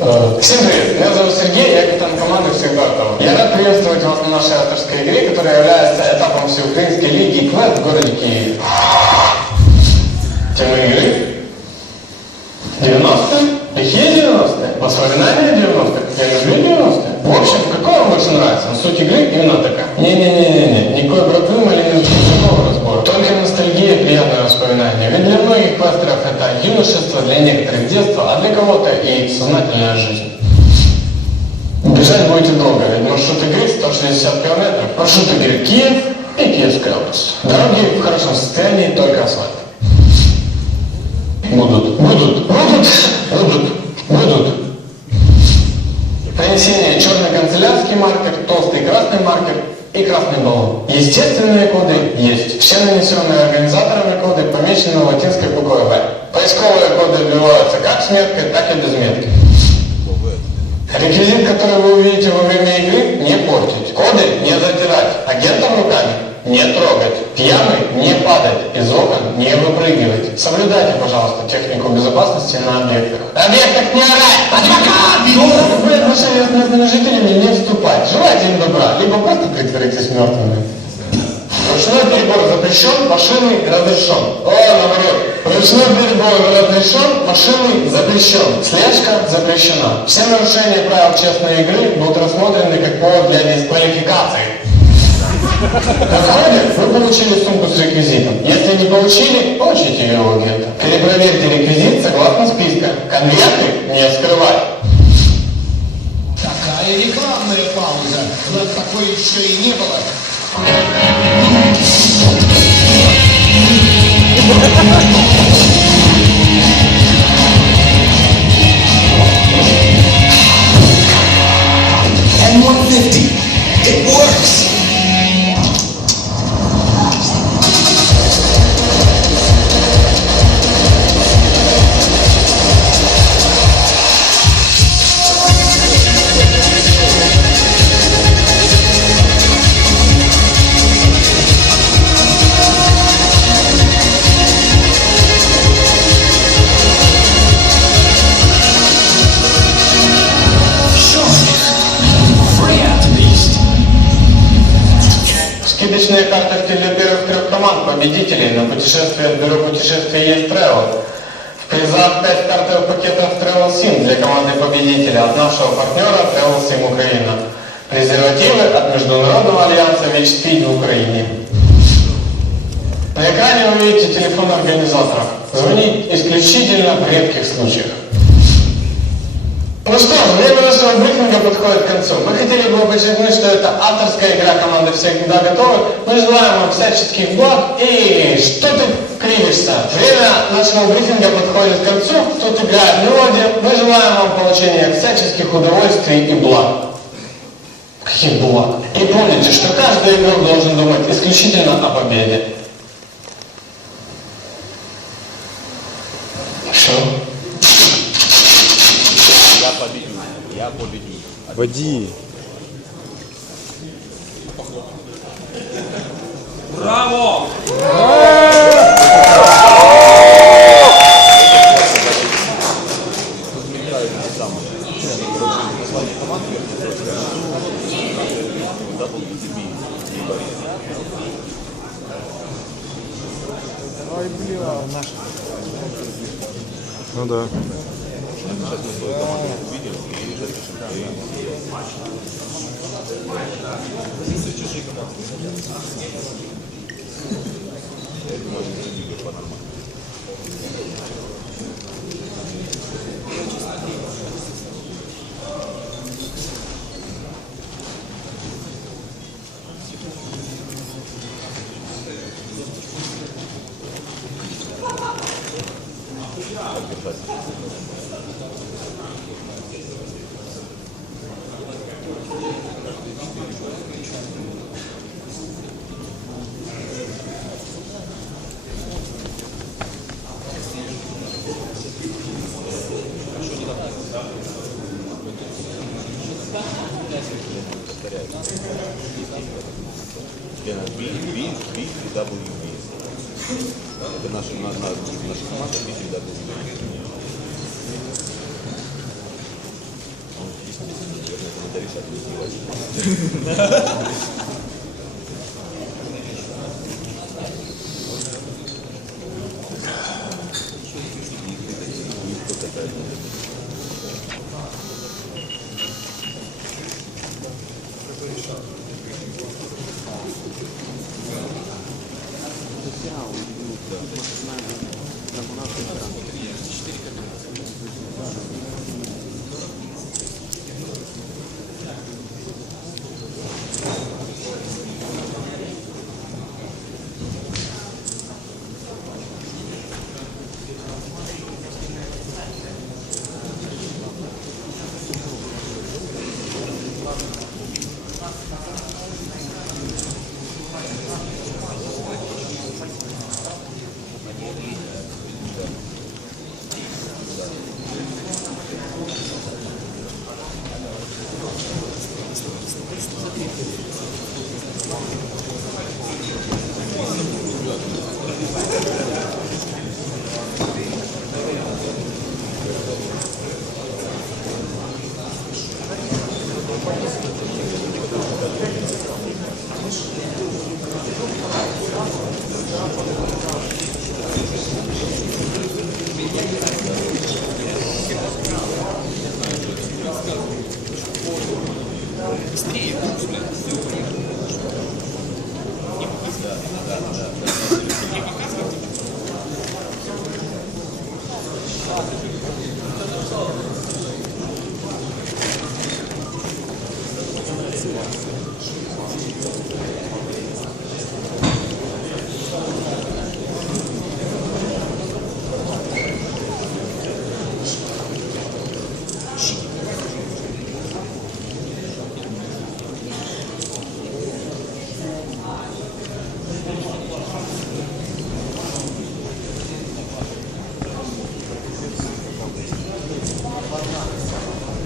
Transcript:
Э, Всем привет, меня зовут Сергей, я капитан команды «Всегда готов». Я рад приветствовать вас на нашей авторской игре, которая является этапом всеукраинской лиги КВЭД в городе Киеве. Тема игры 90-е? Лихие 90-е? Воспоминания 90-х? Я люблю 90-е? В общем, какой вам больше нравится? Суть игры именно такая. Не-не-не-не, многих пасторов это юношество, для некоторых детство, а для кого-то и сознательная жизнь. Бежать будете долго, ведь маршрут игры 160 километров. Маршрут игры Киев и Киевская область. Дороги в хорошем состоянии, только асфальт. Будут, будут, будут, будут, будут. Нанесение черный канцелярский маркер, толстый красный маркер и красный баллон. Естественные коды есть. Все нанесенные организаторами коды помечены латинской буквой В. Поисковые коды вбиваются как с меткой, так и без метки. Реквизит, который вы увидите во время игры, не портить. Коды не затирать. Агентом руками не трогать. Пьяный не падать. Из окон не выпрыгивать. Соблюдайте, пожалуйста, технику безопасности на объектах. Объектах не орать! Адвокат! В любые отношения с местными жителями не вступать. Желайте им добра, либо просто притворитесь мертвыми. Ручной перебор запрещен, машинный разрешен. О, наоборот. Ручной перебор разрешен, машинный запрещен. Слежка запрещена. Все нарушения правил честной игры будут рассмотрены как повод для дисквалификации. Входе вы получили сумку с реквизитом. Если не получили, получите ее агента. Перепроверьте реквизит согласно списка. Конверты не вскрывать. Такая рекламная пауза. У нас такой еще и не было. M150. It Скидочные карточки для первых трех команд победителей на путешествие в бюро путешествий есть Travel. В призах 5 стартовых пакетов Travel Sim для команды победителя от нашего партнера Travel Sim Украина. Презервативы от Международного альянса ВИЧ-СПИД в Украине. На экране вы видите телефон организатора. Звонить исключительно в редких случаях. Ну что время нашего брифинга подходит к концу. Мы хотели бы подчеркнуть, что это авторская игра команды «Всегда готовы». Мы желаем вам всяческих благ и что ты кривишься? Время нашего брифинга подходит к концу. Тут играет мелодия. Мы желаем вам получения всяческих удовольствий и благ. Каких благ? И помните, что каждый игрок должен думать исключительно о победе. Все. Я победю. Я победю. Води. Браво! Ну да. Лена, B, B, B, W, B. Это наша, на, на, наша команда пишет дату. Наверное, комментарий сейчас будет Да. Быстрее, курс, блядь.